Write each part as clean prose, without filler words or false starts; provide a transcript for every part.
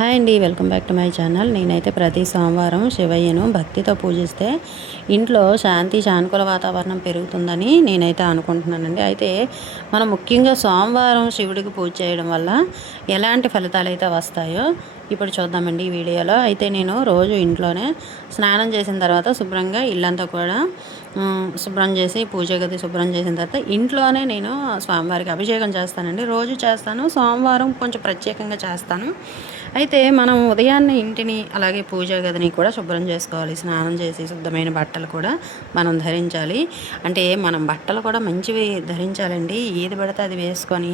Hi అండి, welcome back to my channel. నేనైతే ప్రతి సోమవారం శివయ్యను భక్తితో పూజిస్తే ఇంట్లో శాంతి సానుకూల వాతావరణం పెరుగుతుందని నేనైతే అనుకుంటున్నానండి. అయితే మనం ముఖ్యంగా సోమవారం శివుడికి పూజ చేయడం వల్ల ఎలాంటి ఫలితాలు అయితే వస్తాయో ఇప్పుడు చూద్దామండి ఈ వీడియోలో. అయితే నేను రోజు ఇంట్లోనే స్నానం చేసిన తర్వాత శుభ్రంగా ఇల్లంతా కూడా శుభ్రం చేసి పూజ గది శుభ్రం చేసిన తర్వాత ఇంట్లోనే నేను స్వామివారికి అభిషేకం చేస్తానండి. రోజు చేస్తాను, సోమవారం కొంచెం ప్రత్యేకంగా చేస్తాను. అయితే మనం ఉదయాన్నే ఇంటిని అలాగే పూజా గదిని కూడా శుభ్రం చేసుకోవాలి. స్నానం చేసి శుద్ధమైన బట్టలు కూడా మనం ధరించాలి. అంటే మనం బట్టలు కూడా మంచివి ధరించాలండి. ఏది పడితే అది వేసుకొని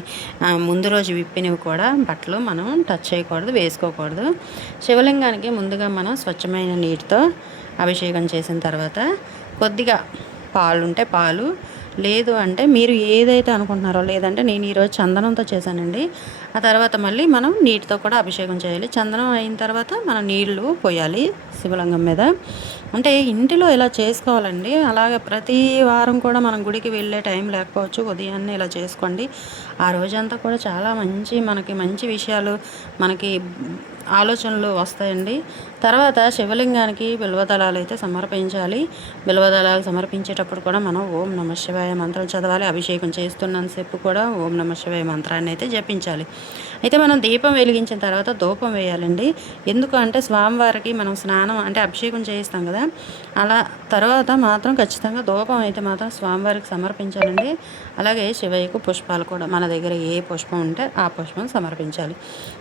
ముందు రోజు విప్పినవి కూడా బట్టలు మనం టచ్ చేయకూడదు, వేసుకోకూడదు. శివలింగానికి ముందుగా మనం స్వచ్ఛమైన నీటితో అభిషేకం చేసిన తర్వాత కొద్దిగా పాలు ఉంటే పాలు, లేదు అంటే మీరు ఏదైతే అనుకుంటున్నారో, లేదంటే నేను ఈరోజు చందనంతో చేశానండి. ఆ తర్వాత మళ్ళీ మనం నీటితో కూడా అభిషేకం చేయాలి. చందనం అయిన తర్వాత మనం నీళ్లు పోయాలి శివలింగం మీద. అంటే ఇంటిలో ఇలా చేసుకోవాలండి. అలాగే ప్రతి వారం కూడా మనం గుడికి వెళ్ళే టైం లేకపోవచ్చు, ఉదయాన్నే ఇలా చేసుకోండి. ఆ రోజంతా కూడా చాలా మనకి మంచి విషయాలు, మనకి ఆలోచనలు వస్తాయండి. తర్వాత శివలింగానికి బిల్వదళాలు అయితే సమర్పించాలి. బిల్వదళాలు సమర్పించేటప్పుడు కూడా మనం ఓం నమ శివాయ మంత్రం చదవాలి. అభిషేకం చేస్తున్నంతసేపు కూడా ఓం నమ శివాయ మంత్రాన్ని అయితే జపించాలి. అయితే మనం దీపం వెలిగించిన తర్వాత ధూపం వేయాలండి. ఎందుకు అంటే స్వామివారికి మనం స్నానం అంటే అభిషేకం చేయిస్తాం కదా, అలా తర్వాత మాత్రం ఖచ్చితంగా ధూపం అయితే మాత్రం స్వామివారికి సమర్పించాలండి. అలాగే శివయ్యకు పుష్పాలు కూడా మన దగ్గర ఏ పుష్పం ఉంటే ఆ పుష్పం సమర్పించాలి.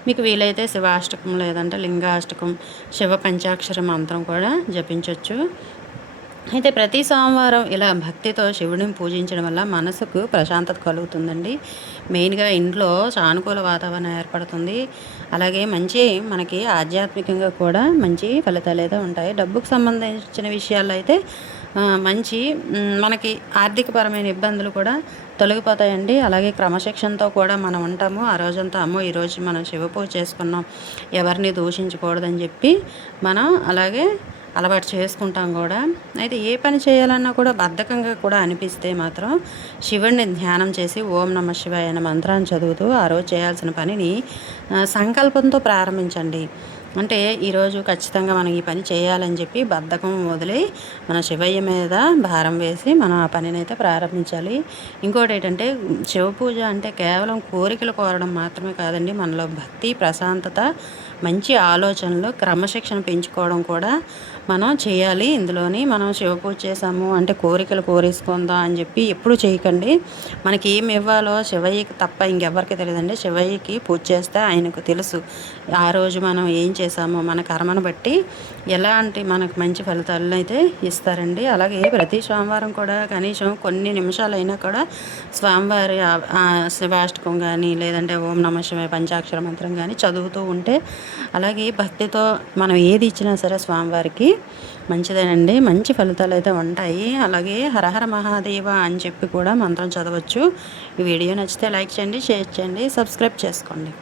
మీకు వీలైతే శివాష్టకం లేదంటే లింగాష్టకం, శివ పంచాక్షర మంత్రం కూడా జపించవచ్చు. అయితే ప్రతి సోమవారం ఇలా భక్తితో శివుడిని పూజించడం వల్ల మనసుకు ప్రశాంతత కలుగుతుందండి. మెయిన్గా ఇంట్లో సానుకూల వాతావరణం ఏర్పడుతుంది. అలాగే మనకి ఆధ్యాత్మికంగా కూడా మంచి ఫలితాలు అయితే ఉంటాయి. డబ్బుకు సంబంధించిన విషయాల్లో అయితే మనకి ఆర్థికపరమైన ఇబ్బందులు కూడా తొలగిపోతాయండి. అలాగే క్రమశిక్షణతో కూడా మనం ఉంటాము. ఆ రోజంతా ఈరోజు మనం శివ పూజ చేసుకున్నాం, ఎవరిని దూషించకూడదని చెప్పి మనం అలాగే అలవాటు చేసుకుంటాం కూడా. అయితే ఏ పని చేయాలన్నా కూడా బద్ధకంగా కూడా అనిపిస్తే మాత్రం శివుడిని ధ్యానం చేసి ఓం నమ శివాయ అనే మంత్రాన్ని చదువుతూ ఆ రోజు చేయాల్సిన పనిని సంకల్పంతో ప్రారంభించండి. అంటే ఈరోజు ఖచ్చితంగా మనం ఈ పని చేయాలని చెప్పి బద్ధకం వదిలి మన శివయ్య మీద భారం వేసి మనం ఆ పనిని అయితే ప్రారంభించాలి. ఇంకోటి ఏంటంటే శివ పూజ అంటే కేవలం కోరికలు కోరడం మాత్రమే కాదండి. మనలో భక్తి, ప్రశాంతత, మంచి ఆలోచనలు, క్రమశిక్షణ పెంచుకోవడం కూడా మనం చేయాలి. ఇందులోని మనం శివ పూజ చేసాము అంటే కోరికలు కోరేసుకుందాం అని చెప్పి ఎప్పుడు చేయకండి. మనకి ఏమి ఇవ్వాలో శివయ్యకి తప్ప ఇంకెవరికి తెలియదండి. శివయ్యకి పూజ చేస్తే ఆయనకు తెలుసు ఆ రోజు మనం ఏం చేసామో, మన కర్మను బట్టి ఎలాంటి మనకు మంచి ఫలితాలను అయితే ఇస్తారండి. అలాగే ప్రతి సోమవారం కూడా కనీసం కొన్ని నిమిషాలైనా కూడా స్వామివారి శివాష్టకం కానీ లేదంటే ఓం నమ శివాయ పంచాక్షర మంత్రం కానీ చదువుతూ ఉంటే, అలాగే భక్తితో మనం ఏది ఇచ్చినా సరే స్వామివారికి మంచిదేనండి. మంచి ఫలితాలు అయితే ఉంటాయి. అలాగే హరహర మహాదేవ అని చెప్పి కూడా మంత్రం చదవచ్చు. ఈ వీడియో నచ్చితే లైక్ చేయండి, షేర్ చేయండి, సబ్స్క్రైబ్ చేసుకోండి.